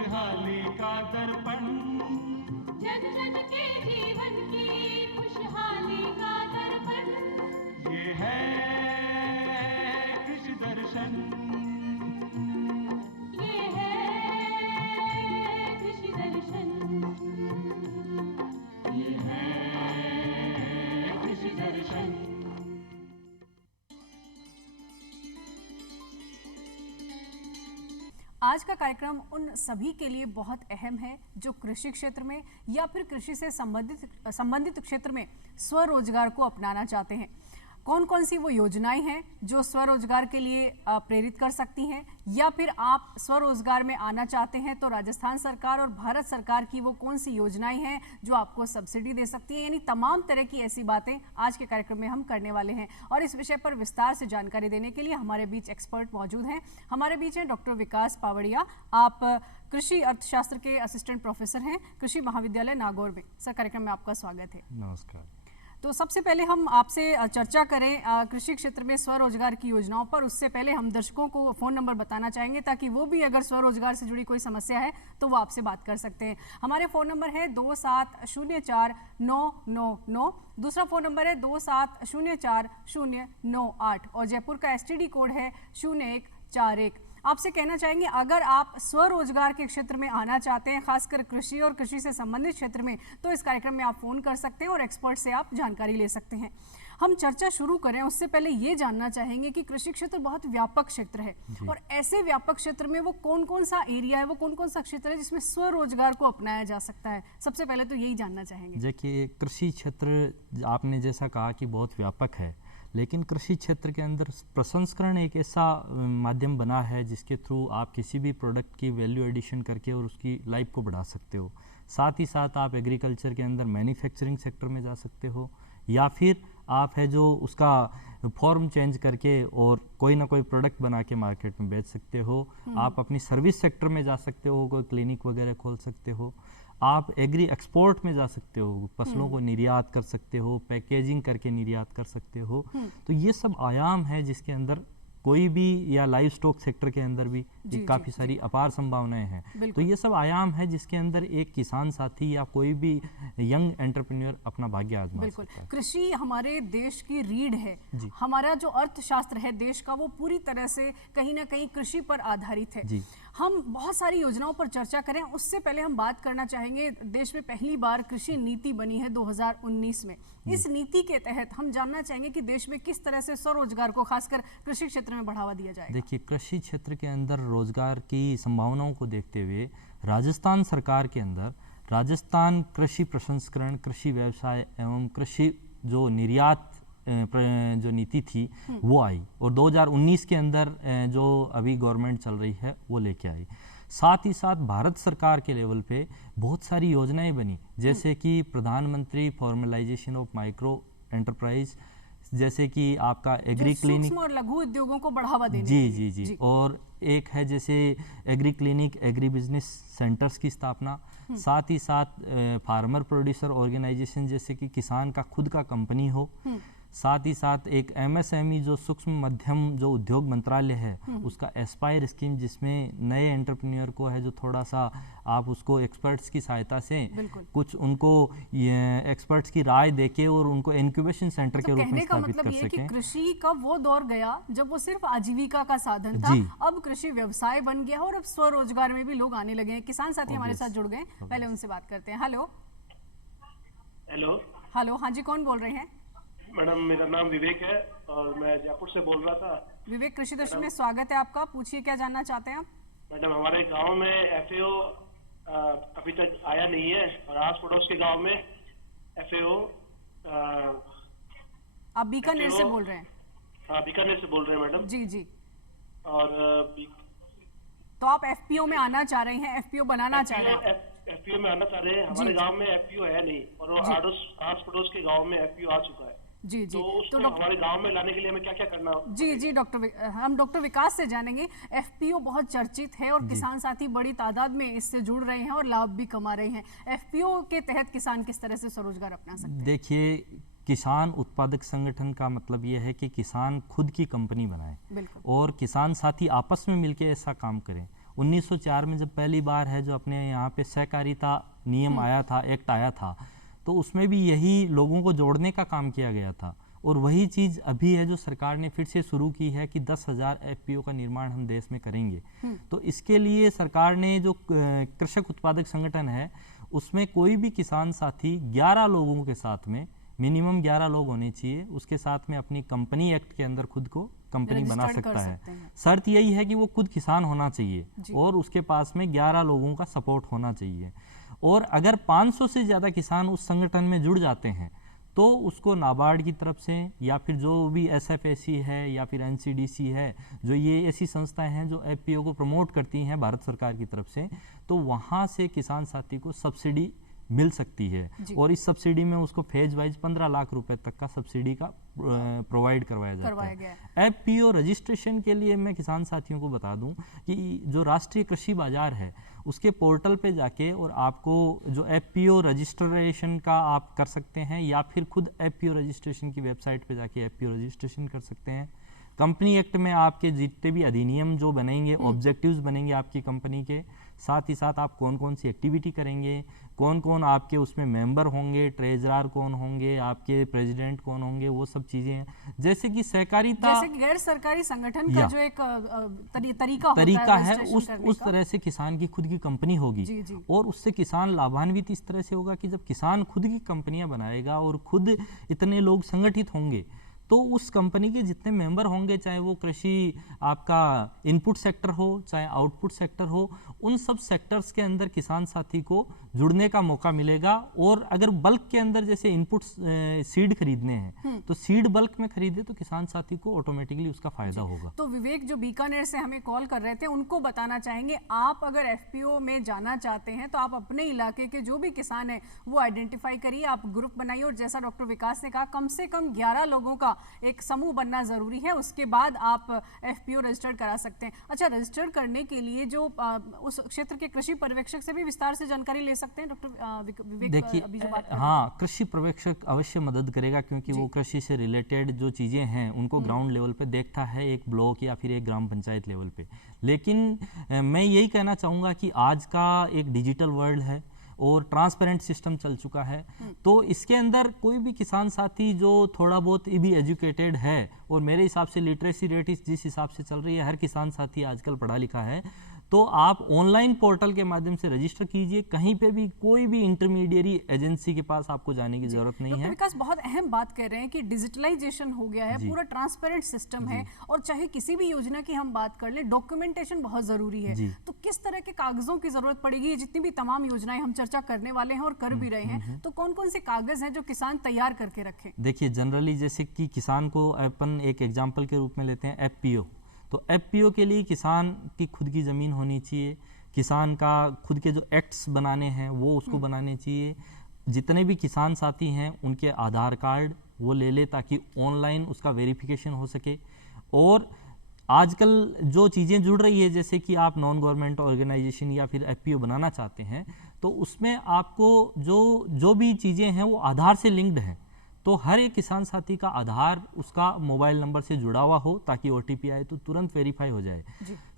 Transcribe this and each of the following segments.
खुशहाली का दर्पण, जन जन के जीवन की खुशहाली का दर्पण, ये है कृषि दर्शन। ये है कृषि दर्शन, ये है कृषि दर्शन। आज का कार्यक्रम उन सभी के लिए बहुत अहम है जो कृषि क्षेत्र में या फिर कृषि से संबंधित क्षेत्र में स्वरोजगार को अपनाना चाहते हैं। कौन कौन सी वो योजनाएं हैं जो स्वरोजगार के लिए प्रेरित कर सकती हैं, या फिर आप स्वरोजगार में आना चाहते हैं तो राजस्थान सरकार और भारत सरकार की वो कौन सी योजनाएं हैं जो आपको सब्सिडी दे सकती हैं। यानी तमाम तरह की ऐसी बातें आज के कार्यक्रम में हम करने वाले हैं और इस विषय पर विस्तार से जानकारी देने के लिए हमारे बीच एक्सपर्ट मौजूद हैं। हमारे बीच हैं डॉक्टर विकास पावड़िया, आप कृषि अर्थशास्त्र के असिस्टेंट प्रोफेसर हैं कृषि महाविद्यालय नागौर में। सर, कार्यक्रम में आपका स्वागत है। नमस्कार। तो सबसे पहले हम आपसे चर्चा करें कृषि क्षेत्र में स्वरोजगार की योजनाओं पर। उससे पहले हम दर्शकों को फ़ोन नंबर बताना चाहेंगे ताकि वो भी अगर स्वरोजगार से जुड़ी कोई समस्या है तो वो आपसे बात कर सकते हैं। हमारे फ़ोन नंबर है 2704-999, दूसरा फ़ोन नंबर है 2704-098 और जयपुर का STD कोड है 0141। आपसे कहना चाहेंगे, अगर आप स्वरोजगार के क्षेत्र में आना चाहते हैं, खासकर कृषि और कृषि से संबंधित क्षेत्र में, तो इस कार्यक्रम में आप फ़ोन कर सकते हैं और एक्सपर्ट से आप जानकारी ले सकते हैं। हम चर्चा शुरू करें उससे पहले ये जानना चाहेंगे कि कृषि क्षेत्र बहुत व्यापक क्षेत्र है और ऐसे व्यापक क्षेत्र में वो कौन कौन सा एरिया है, वो कौन कौन सा क्षेत्र है जिसमें स्वरोजगार को अपनाया जा सकता है। सबसे पहले तो यही जानना चाहेंगे। देखिए, कृषि क्षेत्र आपने जैसा कहा कि बहुत व्यापक है, लेकिन कृषि क्षेत्र के अंदर प्रसंस्करण एक ऐसा माध्यम बना है जिसके थ्रू आप किसी भी प्रोडक्ट की वैल्यू एडिशन करके और उसकी लाइफ को बढ़ा सकते हो। साथ ही साथ आप एग्रीकल्चर के अंदर मैन्युफैक्चरिंग सेक्टर में जा सकते हो, या फिर आप है जो उसका फॉर्म चेंज करके और कोई ना कोई प्रोडक्ट बना के मार्केट में बेच सकते हो। आप अपनी सर्विस सेक्टर में जा सकते हो, कोई क्लिनिक वगैरह खोल सकते हो। आप एग्री एक्सपोर्ट में जा सकते हो, फसलों को निर्यात कर सकते हो, पैकेजिंग करके निर्यात कर सकते हो। तो ये सब आयाम है जिसके अंदर कोई भी, या लाइव स्टॉक सेक्टर के अंदर भी काफ़ी सारी अपार संभावनाएं हैं। तो ये सब आयाम है जिसके अंदर एक किसान साथी या कोई भी यंग एंटरप्रेन्योर अपना भाग्य आजमा सकता है। कृषि हमारे देश की रीढ़ है। हमारा जो अर्थशास्त्र है देश का, वो पूरी तरह से कहीं ना कहीं कृषि पर आधारित है। हम बहुत सारी योजनाओं पर चर्चा करें उससे पहले हम बात करना चाहेंगे, देश में पहली बार कृषि नीति बनी है 2019 में। इस नीति के तहत हम जानना चाहेंगे कि देश में किस तरह से स्वरोजगार को खासकर कृषि क्षेत्र में बढ़ावा दिया जाएगा। देखिए, कृषि क्षेत्र के अंदर रोजगार की संभावनाओं को देखते हुए राजस्थान सरकार के अंदर राजस्थान कृषि प्रसंस्करण, कृषि व्यवसाय एवं कृषि जो निर्यात जो नीति थी वो आई, और 2019 के अंदर जो अभी गवर्नमेंट चल रही है वो लेके आई। साथ ही साथ भारत सरकार के लेवल पे बहुत सारी योजनाएं बनी, जैसे कि प्रधानमंत्री फॉर्मलाइजेशन ऑफ माइक्रो एंटरप्राइज, जैसे कि आपका एग्री क्लिनिक, सूक्ष्म और लघु उद्योगों को बढ़ावा देने। जी। और एक है जैसे agree clinic, agri business centres की स्थापना। साथ ही साथ फार्मर प्रोड्यूसर ऑर्गेनाइजेशन, जैसे कि किसान का खुद का कंपनी हो। साथ ही साथ एक MSME जो सूक्ष्म मध्यम जो उद्योग मंत्रालय है उसका एस्पायर स्कीम, जिसमें नए एंटरप्रेन्योर को है जो थोड़ा सा आप उसको एक्सपर्ट्स की सहायता से कुछ उनको एक्सपर्ट्स की राय देके और उनको इंक्यूबेशन सेंटर के रूप में स्थापित कर सकें। कृषि का वो दौर गया जब वो सिर्फ आजीविका का साधन था, अब कृषि व्यवसाय बन गया और अब स्वरोजगार में भी लोग आने लगे हैं। किसान साथी हमारे साथ जुड़ गए, पहले उनसे बात करते हैं। हेलो। हाँ जी, कौन बोल रहे हैं? मैडम, मेरा नाम विवेक है और मैं जयपुर से बोल रहा था। विवेक, कृषि दर्शन में स्वागत है आपका। पूछिए, क्या जानना चाहते हैं आप? मैडम, हमारे गांव में FAO अभी तक आया नहीं है और आस पड़ोस के गांव में FAO। आप बीकानेर से बोल रहे हैं? हाँ, बीकानेर से बोल रहे हैं मैडम। जी। और तो आप FPO में आना चाह रहे हैं, FPO बनाना चाह रहे हैं? FPO में आना चाह रहे हैं। हमारे गांव में FPO है नहीं और आस पड़ोस के गांव में FPO आ चुका है। जी। तो हमारे गांव में लाने के लिए हमें क्या क्या करना होगा? जी, हम डॉक्टर विकास से जानेंगे। FPO बहुत चर्चित है और किसान साथी बड़ी तादाद में इससे जुड़ रहे हैं और लाभ भी कमा रहे हैं। FPO के तहत किसान किस तरह से स्वरोजगार अपना सकते हैं? देखिए, किसान उत्पादक संगठन का मतलब यह है कि किसान खुद की कंपनी बनाए और किसान साथी आपस में मिलकर ऐसा काम करें। 1904 में जब पहली बार है जो अपने यहाँ पे सहकारिता नियम आया था, एक्ट आया था, तो उसमें भी यही लोगों को जोड़ने का काम किया गया था। और वही चीज़ अभी है जो सरकार ने फिर से शुरू की है कि 10,000 FPO का निर्माण हम देश में करेंगे। तो इसके लिए सरकार ने जो कृषक उत्पादक संगठन है उसमें कोई भी किसान साथी 11 लोगों के साथ में, मिनिमम 11 लोग होने चाहिए, उसके साथ में अपनी कंपनी एक्ट के अंदर खुद को कंपनी बना सकता है। शर्त यही है कि वो खुद किसान होना चाहिए और उसके पास में 11 लोगों का सपोर्ट होना चाहिए। और अगर 500 से ज़्यादा किसान उस संगठन में जुड़ जाते हैं तो उसको नाबार्ड की तरफ से या फिर जो भी SFAC है या फिर NCDC है, जो ये ऐसी संस्थाएं हैं जो FPO को प्रमोट करती हैं भारत सरकार की तरफ से, तो वहाँ से किसान साथी को सब्सिडी मिल सकती है। और इस सब्सिडी में उसको फेज वाइज 15 लाख रुपए तक का सब्सिडी का प्रोवाइड करवाया जाता है। FPO रजिस्ट्रेशन के लिए मैं किसान साथियों को बता दूं कि जो राष्ट्रीय कृषि बाजार है उसके पोर्टल पे जाके और आपको जो FPO रजिस्ट्रेशन का आप कर सकते हैं, या फिर खुद FPO रजिस्ट्रेशन की वेबसाइट पे जाके FPO रजिस्ट्रेशन कर सकते हैं। कंपनी एक्ट में आपके जितने भी अधिनियम जो बनेंगे, ऑब्जेक्टिव्स बनेंगे आपकी कंपनी के, साथ ही साथ आप कौन कौन सी एक्टिविटी करेंगे, कौन कौन आपके उसमें मेंबर होंगे, ट्रेजरर कौन होंगे, आपके प्रेसिडेंट कौन होंगे, वो सब चीजें हैं। जैसे कि सहकारिता, जैसे कि गैर सरकारी संगठन का जो एक तरीका है उस तरह से किसान की खुद की कंपनी होगी। और उससे किसान लाभान्वित इस तरह से होगा कि जब किसान खुद की कंपनियां बनाएगा और खुद इतने लोग संगठित होंगे तो उस कंपनी के जितने मेंबर होंगे, चाहे वो कृषि आपका इनपुट सेक्टर हो चाहे आउटपुट सेक्टर हो, उन सब सेक्टर्स के अंदर किसान साथी को जुड़ने का मौका मिलेगा। और अगर बल्क के अंदर जैसे इनपुट सीड खरीदने हैं तो सीड बल्क में खरीदे तो किसान साथी को ऑटोमेटिकली उसका फायदा होगा। तो विवेक जो बीकानेर से हमें कॉल कर रहे थे उनको बताना चाहेंगे, आप अगर FPO में जाना चाहते हैं तो आप अपने इलाके के जो भी किसान हैं वो आइडेंटिफाई करिए, आप ग्रुप बनाइए, और जैसा डॉक्टर विकास ने कहा कम से कम 11 लोगों का एक समूह बनना जरूरी है, उसके बाद आप FPO रजिस्टर्ड करा सकते हैं। अच्छा, रजिस्टर्ड करने के लिए जो उस क्षेत्र के कृषि पर्यवेक्षक से भी विस्तार से जानकारी ले सकते हैं डॉक्टर विवेक? देखिए, हाँ, कृषि पर्यवेक्षक अवश्य मदद करेगा क्योंकि वो कृषि से रिलेटेड जो चीज़ें हैं उनको ग्राउंड लेवल पे देखता है, एक ब्लॉक या फिर एक ग्राम पंचायत लेवल पे। लेकिन मैं यही कहना चाहूँगा कि आज का एक डिजिटल वर्ल्ड है और ट्रांसपेरेंट सिस्टम चल चुका है, तो इसके अंदर कोई भी किसान साथी जो थोड़ा बहुत भी एजुकेटेड है, और मेरे हिसाब से लिटरेसी रेट जिस हिसाब से चल रही है, हर किसान साथी आजकल पढ़ा लिखा है, तो आप ऑनलाइन पोर्टल के माध्यम से रजिस्टर कीजिए। कहीं पे भी कोई भी इंटरमीडिएरी एजेंसी के पास आपको जाने की जरूरत नहीं है। विकास बहुत अहम बात कह रहे हैं कि डिजिटलाइजेशन हो गया है, पूरा ट्रांसपेरेंट सिस्टम है, और चाहे किसी भी योजना की हम बात कर ले, डॉक्यूमेंटेशन बहुत जरूरी है। तो किस तरह के कागजों की जरूरत पड़ेगी? जितनी भी तमाम योजनाएं हम चर्चा करने वाले हैं और कर भी रहे हैं, तो कौन कौन से कागज हैं जो किसान तैयार करके रखें? देखिए, जनरली जैसे कि किसान को अपन एक एग्जाम्पल के रूप में लेते हैं FPO, तो FPO के लिए किसान की खुद की ज़मीन होनी चाहिए, किसान का खुद के जो एक्ट्स बनाने हैं वो उसको बनाने चाहिए। जितने भी किसान साथी हैं उनके आधार कार्ड वो ले ले ताकि ऑनलाइन उसका वेरिफिकेशन हो सके। और आजकल जो चीज़ें जुड़ रही है, जैसे कि आप नॉन गवर्नमेंट ऑर्गेनाइजेशन या फिर FPO बनाना चाहते हैं, तो उसमें आपको जो भी चीज़ें हैं वो आधार से लिंक्ड हैं, तो हर एक किसान साथी का आधार उसका मोबाइल नंबर से जुड़ा हुआ हो ताकि OTP आए तो तुरंत वेरीफाई हो जाए।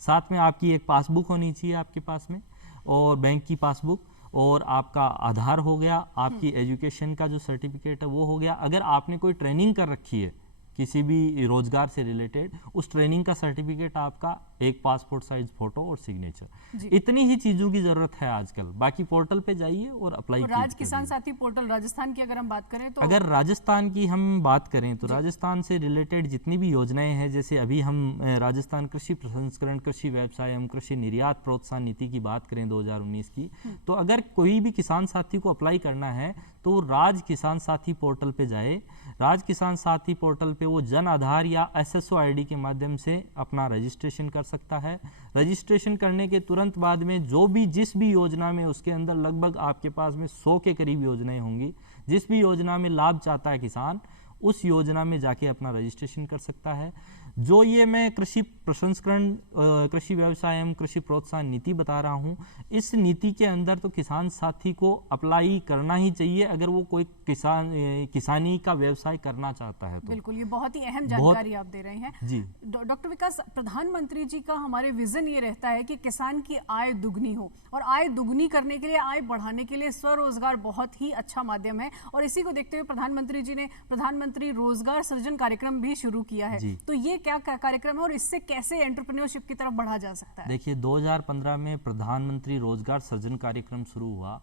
साथ में आपकी एक पासबुक होनी चाहिए आपके पास में, और बैंक की पासबुक, और आपका आधार हो गया, आपकी एजुकेशन का जो सर्टिफिकेट है वो हो गया। अगर आपने कोई ट्रेनिंग कर रखी है किसी भी रोजगार से रिलेटेड, उस ट्रेनिंग का सर्टिफिकेट आपका, एक पासपोर्ट साइज फोटो और सिग्नेचर, इतनी ही चीजों की जरूरत है आजकल। बाकी पोर्टल पे जाइए और अप्लाई कीजिए। राज किसान साथी पोर्टल राजस्थान की अगर हम बात करें तो, अगर राजस्थान की हम बात करें तो राजस्थान से रिलेटेड जितनी भी योजनाएं हैं, जैसे अभी हम राजस्थान कृषि प्रसंस्करण, कृषि व्यवसाय एवं कृषि निर्यात प्रोत्साहन नीति की बात करें 2019 की, तो अगर कोई भी किसान साथी को अप्लाई करना है तो राज किसान साथी पोर्टल पे जाए। राज किसान साथी पोर्टल पे वो जन आधार या SSO ID के माध्यम से अपना रजिस्ट्रेशन कर सकता है। रजिस्ट्रेशन करने के तुरंत बाद में जिस भी योजना में, उसके अंदर लगभग आपके पास में 100 के करीब योजनाएं होंगी। जिस भी योजना में लाभ चाहता है किसान, उस योजना में जाके अपना रजिस्ट्रेशन कर सकता है। जो ये मैं कृषि प्रसंस्करण कृषि व्यवसाय एवं कृषि प्रोत्साहन नीति बता रहा हूँ, इस नीति के अंदर तो किसान साथी को अप्लाई करना ही चाहिए अगर वो कोई किसानी का व्यवसाय करना चाहता है तो। बिल्कुल, ये बहुत ही अहम जानकारी आप दे रहे हैं जी। डॉक्टर विकास, प्रधानमंत्री जी का हमारे विजन ये रहता है कि किसान की आय दुगनी हो, और आय दुगनी करने के लिए, आय बढ़ाने के लिए स्वरोजगार बहुत ही अच्छा माध्यम है। और इसी को देखते हुए प्रधानमंत्री जी ने प्रधानमंत्री रोजगार सृजन कार्यक्रम भी शुरू किया है। तो ये क्या कार्यक्रम है और इससे कैसे एंटरप्रेन्योरशिप की तरफ बढ़ा जा सकता है? देखिए, 2015 में प्रधानमंत्री रोजगार सृजन कार्यक्रम शुरू हुआ।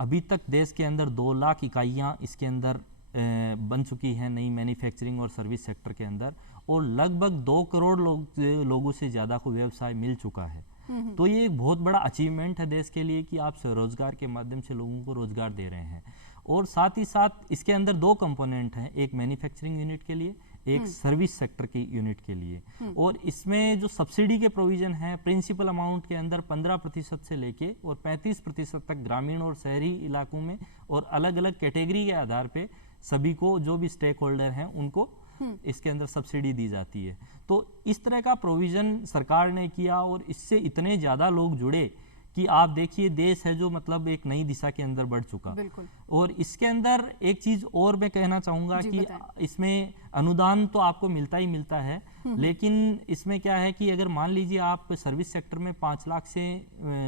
अभी तक देश के अंदर 2 लाख इकाइयां इसके अंदर बन चुकी हैं नई मैन्युफैक्चरिंग और सर्विस सेक्टर के अंदर, और लगभग 2 करोड़ लोगों से ज़्यादा को व्यवसाय मिल चुका है। तो ये एक बहुत बड़ा अचीवमेंट है देश के लिए कि आप स्वरोजगार के माध्यम से लोगों को रोजगार दे रहे हैं। और साथ ही साथ इसके अंदर 2 कंपोनेंट हैं, एक मैन्युफैक्चरिंग यूनिट के लिए, एक सर्विस सेक्टर की यूनिट के लिए। और इसमें जो सब्सिडी के प्रोविजन है, प्रिंसिपल अमाउंट के अंदर 15% से लेके और 35% तक ग्रामीण और शहरी इलाकों में, और अलग अलग कैटेगरी के आधार पे सभी को, जो भी स्टेक होल्डर हैं उनको इसके अंदर सब्सिडी दी जाती है। तो इस तरह का प्रोविजन सरकार ने किया और इससे इतने ज़्यादा लोग जुड़े कि आप देखिए देश है जो मतलब एक नई दिशा के अंदर बढ़ चुका। बिल्कुल। और इसके अंदर एक चीज और मैं कहना चाहूंगा कि इसमें अनुदान तो आपको मिलता ही मिलता है, लेकिन इसमें क्या है कि अगर मान लीजिए आप सर्विस सेक्टर में 5 लाख से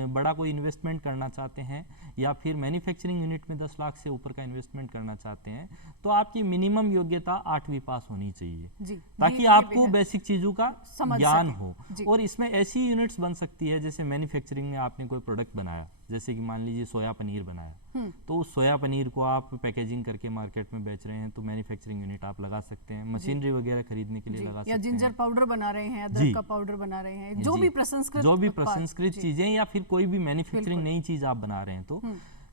बड़ा कोई इन्वेस्टमेंट करना चाहते हैं, या फिर मैन्युफैक्चरिंग यूनिट में 10 लाख से ऊपर का इन्वेस्टमेंट करना चाहते हैं, तो आपकी मिनिमम योग्यता 8वीं पास होनी चाहिए ताकि आपको बेसिक चीजों का ज्ञान हो। और इसमें ऐसी यूनिट्स बन सकती है, जैसे मैन्युफैक्चरिंग में आपने कोई प्रोडक्ट बनाया, जैसे कि मान लीजिए सोया पनीर बनाया, तो उस सोया पनीर को आप पैकेजिंग करके मार्केट में बेच रहे हैं, तो मैन्युफैक्चरिंग यूनिट आप लगा सकते हैं, मशीनरी वगैरह खरीदने के लिए लगा सकते हैं, या जिंजर पाउडर बना रहे हैं, अदरक का पाउडर बना रहे हैं, जो भी प्रसंस्कृत चीजें, या फिर कोई भी मैन्युफैक्चरिंग नई चीज आप बना रहे हैं। तो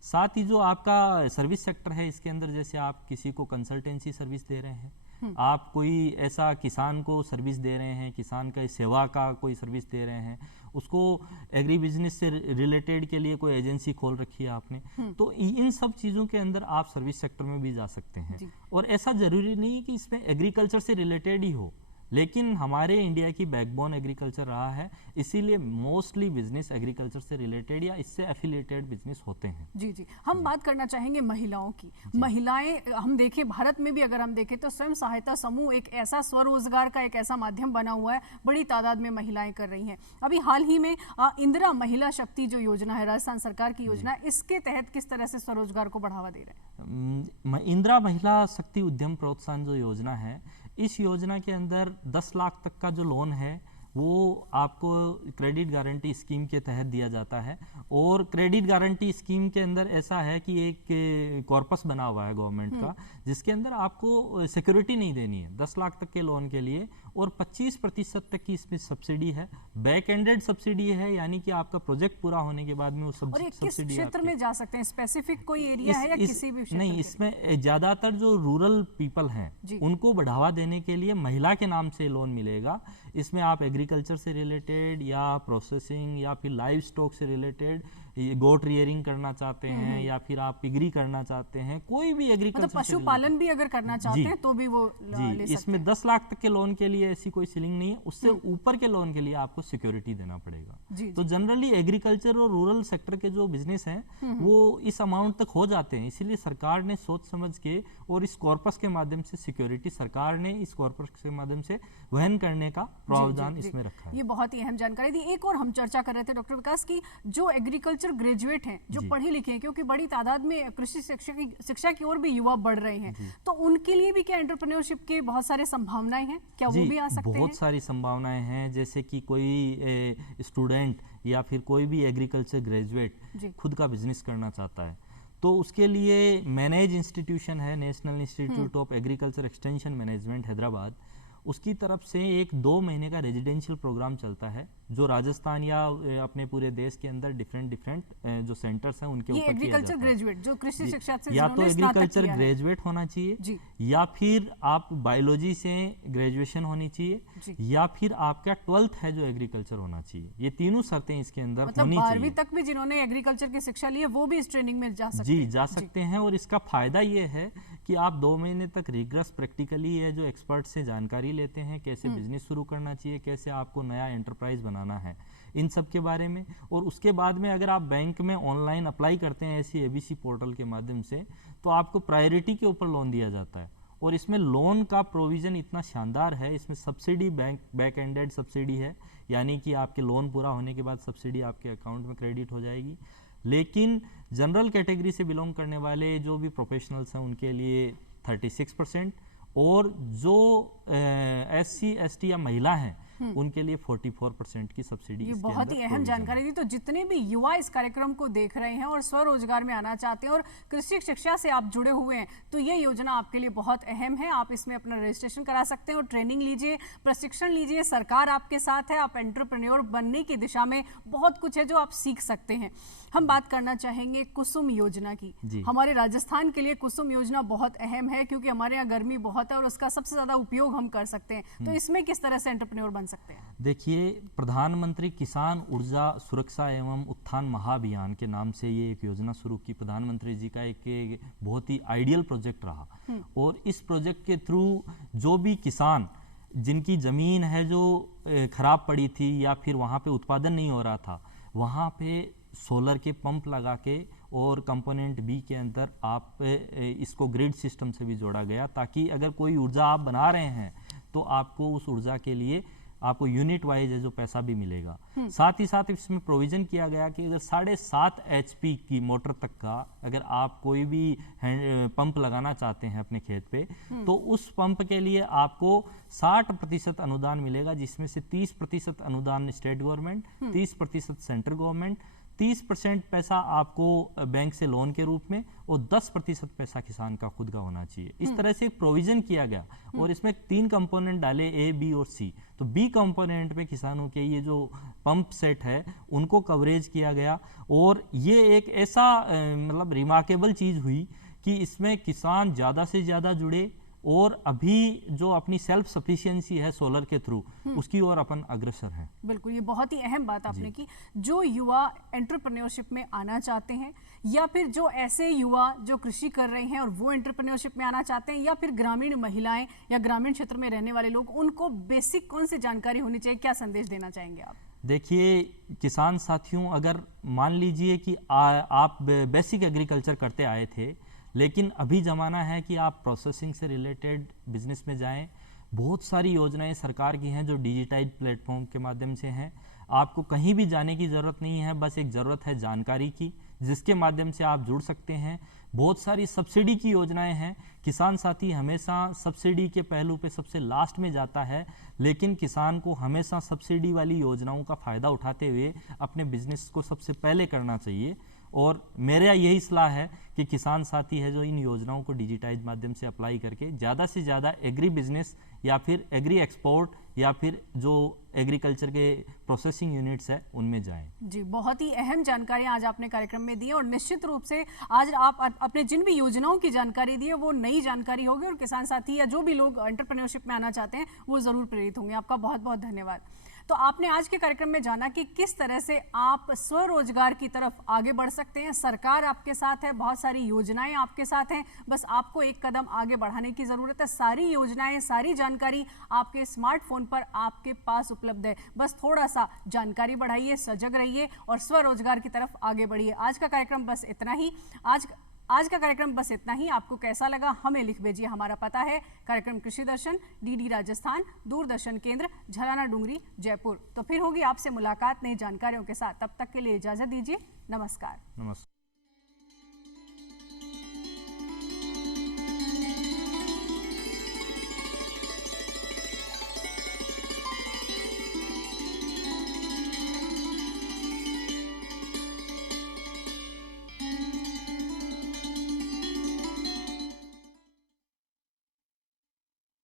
साथ ही जो आपका सर्विस सेक्टर है, इसके अंदर जैसे आप किसी को कंसल्टेंसी सर्विस दे रहे हैं, आप कोई ऐसा किसान को सर्विस दे रहे हैं, किसान का सेवा का कोई सर्विस दे रहे हैं, उसको एग्री बिजनेस से रिलेटेड के लिए कोई एजेंसी खोल रखी है आपने, तो इन सब चीज़ों के अंदर आप सर्विस सेक्टर में भी जा सकते हैं। और ऐसा जरूरी नहीं कि इसमें एग्रीकल्चर से रिलेटेड ही हो, लेकिन हमारे इंडिया की बैकबोन एग्रीकल्चर रहा है, इसीलिए मोस्टली बिजनेस एग्रीकल्चर से रिलेटेड या इससे एफिलिएटेड बिजनेस होते हैं। जी। हम बात करना चाहेंगे महिलाओं की। महिलाएं, हम देखें भारत में भी अगर हम देखें तो स्वयं सहायता समूह एक ऐसा स्वरोजगार का एक ऐसा माध्यम बना हुआ है, बड़ी तादाद में महिलाएं कर रही हैं। अभी हाल ही में इंदिरा महिला शक्ति जो योजना है, राजस्थान सरकार की योजना है, इसके तहत किस तरह से स्वरोजगार को बढ़ावा दे रहे हैं? इंदिरा महिला शक्ति उद्यम प्रोत्साहन जो योजना है, इस योजना के अंदर 10 लाख तक का जो लोन है वो आपको क्रेडिट गारंटी स्कीम के तहत दिया जाता है। और क्रेडिट गारंटी स्कीम के अंदर ऐसा है कि एक कॉर्पस बना हुआ है गवर्नमेंट का, जिसके अंदर आपको सिक्योरिटी नहीं देनी है 10 लाख तक के लोन के लिए, और 25% तक की इसमें सब्सिडी है, बैक एंडेड सब्सिडी है, यानी कि आपका प्रोजेक्ट पूरा होने के बाद में वो सब्सिडी किस क्षेत्र में जा सकते हैं? स्पेसिफिक कोई एरिया है या किसी भी क्षेत्र? नहीं, इसमें ज्यादातर जो रूरल पीपल हैं उनको बढ़ावा देने के लिए महिला के नाम से लोन मिलेगा। इसमें आप एग्रीकल्चर से रिलेटेड या प्रोसेसिंग या फिर लाइव स्टॉक से रिलेटेड, गोट रियरिंग करना चाहते हैं या फिर आप पिगरी करना चाहते हैं, कोई भी एग्रीकल्चर, मतलब पशुपालन भी अगर करना चाहते हैं तो भी वो ले सकते हैं। इसमें 10 लाख तक के लोन के लिए ऐसी कोई सीलिंग नहीं है, उससे ऊपर के लोन के लिए आपको सिक्योरिटी देना पड़ेगा। तो जनरली एग्रीकल्चर और रूरल सेक्टर के जो बिजनेस हैं वो इस अमाउंट तक हो जाते हैं, इसीलिए सरकार ने सोच समझ के और इस कॉर्पस के माध्यम से सिक्योरिटी, सरकार ने इस कॉर्पस के माध्यम से वहन करने का प्रावधान इसमें रखा है। ये बहुत ही अहम जानकारी दी। एक और हम चर्चा कर रहे थे डॉक्टर विकास की, जो एग्रीकल्चर ग्रेजुएट हैं, जो पढ़े लिखे हैं, क्योंकि बड़ी तादाद में कृषि शिक्षा की ओर भी युवा बढ़ रहे हैं, तो उनके लिए भी क्या एंटरप्रेन्योरशिप के बहुत सारे संभावनाएं हैं? क्या वो भी आ सकते हैं? बहुत सारी संभावनाएं हैं। जैसे कि कोई स्टूडेंट या फिर कोई भी एग्रीकल्चर ग्रेजुएट खुद का बिजनेस करना चाहता है, तो उसके लिए मैनेज इंस्टीट्यूशन है, national institute of agriculture extension management Hyderabad, उसकी तरफ से एक 2 महीने का रेजिडेंशियल प्रोग्राम चलता है, जो राजस्थान या अपने पूरे देश के अंदर डिफरेंट जो सेंटर्स हैं उनके ऊपर एग्रीकल्चर ग्रेजुएट जो कृषि शिक्षा से या तो एग्रीकल्चर ग्रेजुएट होना चाहिए, या फिर आप बायोलॉजी से ग्रेजुएशन होनी चाहिए, या फिर आपका 12th है जो एग्रीकल्चर होना चाहिए। ये तीनों शर्तें इसके अंदर होनी चाहिए। 12वीं तक भी जिन्होंने एग्रीकल्चर की शिक्षा ली है वो भी इस ट्रेनिंग में जा सकते हैं। जा सकते हैं। और इसका फायदा ये है कि आप 2 महीने तक रिग्रेस प्रैक्टिकली है जो एक्सपर्ट से जानकारी लेते हैं, कैसे बिजनेस शुरू करना चाहिए, कैसे आपको नया एंटरप्राइज बनाना है, इन सब के बारे में। और उसके बाद में अगर आप बैंक में ऑनलाइन अप्लाई करते हैं ऐसी एबीसी पोर्टल के माध्यम से, तो आपको प्रायोरिटी के ऊपर लोन दिया जाता है। और इसमें लोन का प्रोविज़न इतना शानदार है, इसमें सब्सिडी बैक एंडेड सब्सिडी है, यानी कि आपके लोन पूरा होने के बाद सब्सिडी आपके अकाउंट में क्रेडिट हो जाएगी। लेकिन जनरल कैटेगरी से बिलोंग करने वाले जो भी प्रोफेशनल्स हैं उनके लिए 36%, और जो SC ST या महिला हैं उनके लिए 44% की सब्सिडी। ये बहुत ही अहम जानकारी दी। तो जितने भी युवा इस कार्यक्रम को देख रहे हैं और स्वरोजगार में आना चाहते हैं और कृषि शिक्षा से आप जुड़े हुए हैं, तो ये योजना आपके लिए बहुत अहम है। आप इसमें अपना रजिस्ट्रेशन करा सकते हैं और ट्रेनिंग लीजिए, प्रशिक्षण लीजिए, सरकार आपके साथ है। आप एंटरप्रेन्योर बनने की दिशा में बहुत कुछ है जो आप सीख सकते हैं। हम बात करना चाहेंगे कुसुम योजना की। हमारे राजस्थान के लिए कुसुम योजना बहुत अहम है, क्योंकि हमारे यहाँ गर्मी बहुत है और उसका सबसे ज्यादा उपयोग हम कर सकते हैं। तो इसमें किस तरह से एंटरप्रेन्योर बन सकते हैं? देखिए, प्रधानमंत्री किसान ऊर्जा सुरक्षा एवं उत्थान महाअभियान के नाम से ये एक योजना शुरू की। प्रधानमंत्री जी का एक बहुत ही आइडियल प्रोजेक्ट रहा, और इस प्रोजेक्ट के थ्रू जो भी किसान जिनकी ज़मीन है जो खराब पड़ी थी या फिर वहाँ पे उत्पादन नहीं हो रहा था, वहाँ पे सोलर के पंप लगा के और कंपोनेंट बी के अंदर आप इसको ग्रिड सिस्टम से भी जोड़ा गया, ताकि अगर कोई ऊर्जा आप बना रहे हैं तो आपको उस ऊर्जा के लिए आपको यूनिट वाइज है जो पैसा भी मिलेगा। साथ ही साथ इसमें प्रोविजन किया गया कि अगर 7.5 HP की मोटर तक का अगर आप कोई भी पंप लगाना चाहते हैं अपने खेत पे, तो उस पंप के लिए आपको 60% अनुदान मिलेगा, जिसमें से 30% अनुदान स्टेट गवर्नमेंट, 30% सेंट्रल गवर्नमेंट, 30% पैसा आपको बैंक से लोन के रूप में, और 10% पैसा किसान का खुद का होना चाहिए। इस तरह से प्रोविजन किया गया, और इसमें 3 कंपोनेंट डाले, A, B और C। तो B कंपोनेंट में किसानों के ये जो पंप सेट है उनको कवरेज किया गया, और ये एक ऐसा मतलब रिमार्केबल चीज़ हुई कि इसमें किसान ज़्यादा से ज़्यादा जुड़े, और अभी जो अपनी सेल्फ सफिशिएंसी है सोलर के थ्रू, उसकी ओर अपन अग्रसर हैं। बिल्कुल, ये बहुत ही अहम बात आपने की। जो युवा एंटरप्रेन्योरशिप में आना चाहते हैं, या फिर जो ऐसे युवा जो कृषि कर रहे हैं और वो एंटरप्रेन्योरशिप में आना चाहते हैं, या फिर ग्रामीण महिलाएं या ग्रामीण क्षेत्र में रहने वाले लोग, उनको बेसिक कौन सी जानकारी होनी चाहिए? क्या संदेश देना चाहेंगे आप? देखिए किसान साथियों, अगर मान लीजिए कि आप बेसिक एग्रीकल्चर करते आए थे, लेकिन अभी ज़माना है कि आप प्रोसेसिंग से रिलेटेड बिजनेस में जाएं। बहुत सारी योजनाएं सरकार की हैं जो डिजिटाइज प्लेटफॉर्म के माध्यम से हैं। आपको कहीं भी जाने की ज़रूरत नहीं है, बस एक ज़रूरत है जानकारी की, जिसके माध्यम से आप जुड़ सकते हैं। बहुत सारी सब्सिडी की योजनाएं हैं। किसान साथी हमेशा सब्सिडी के पहलू पे सबसे लास्ट में जाता है, लेकिन किसान को हमेशा सब्सिडी वाली योजनाओं का फ़ायदा उठाते हुए अपने बिजनेस को सबसे पहले करना चाहिए। और मेरा यही सलाह है कि किसान साथी है जो इन योजनाओं को डिजिटाइज माध्यम से अप्लाई करके ज़्यादा से ज़्यादा एग्री बिजनेस या फिर एग्री एक्सपोर्ट या फिर जो एग्रीकल्चर के प्रोसेसिंग यूनिट्स है उनमें जाएं। जी, बहुत ही अहम जानकारी आज आपने कार्यक्रम में दी है, और निश्चित रूप से आज आप अपने जिन भी योजनाओं की जानकारी दी है वो नई जानकारी होगी, और किसान साथी या जो भी लोग एंटरप्रेन्योरशिप में आना चाहते हैं वो ज़रूर प्रेरित होंगे। आपका बहुत बहुत धन्यवाद। तो आपने आज के कार्यक्रम में जाना कि किस तरह से आप स्वरोजगार की तरफ आगे बढ़ सकते हैं। सरकार आपके साथ है, बहुत सारी योजनाएं आपके साथ हैं, बस आपको एक कदम आगे बढ़ाने की ज़रूरत है। सारी योजनाएं, सारी जानकारी आपके स्मार्टफोन पर आपके पास उपलब्ध है। बस थोड़ा सा जानकारी बढ़ाइए, सजग रहिए और स्वरोजगार की तरफ आगे बढ़िए। आज का कार्यक्रम बस इतना ही। आज का कार्यक्रम बस इतना ही। आपको कैसा लगा हमें लिख भेजिए। हमारा पता है कार्यक्रम कृषि दर्शन, DD राजस्थान, दूरदर्शन केंद्र, झलाना डूंगरी, जयपुर। तो फिर होगी आपसे मुलाकात नई जानकारियों के साथ। तब तक के लिए इजाजत दीजिए। नमस्कार।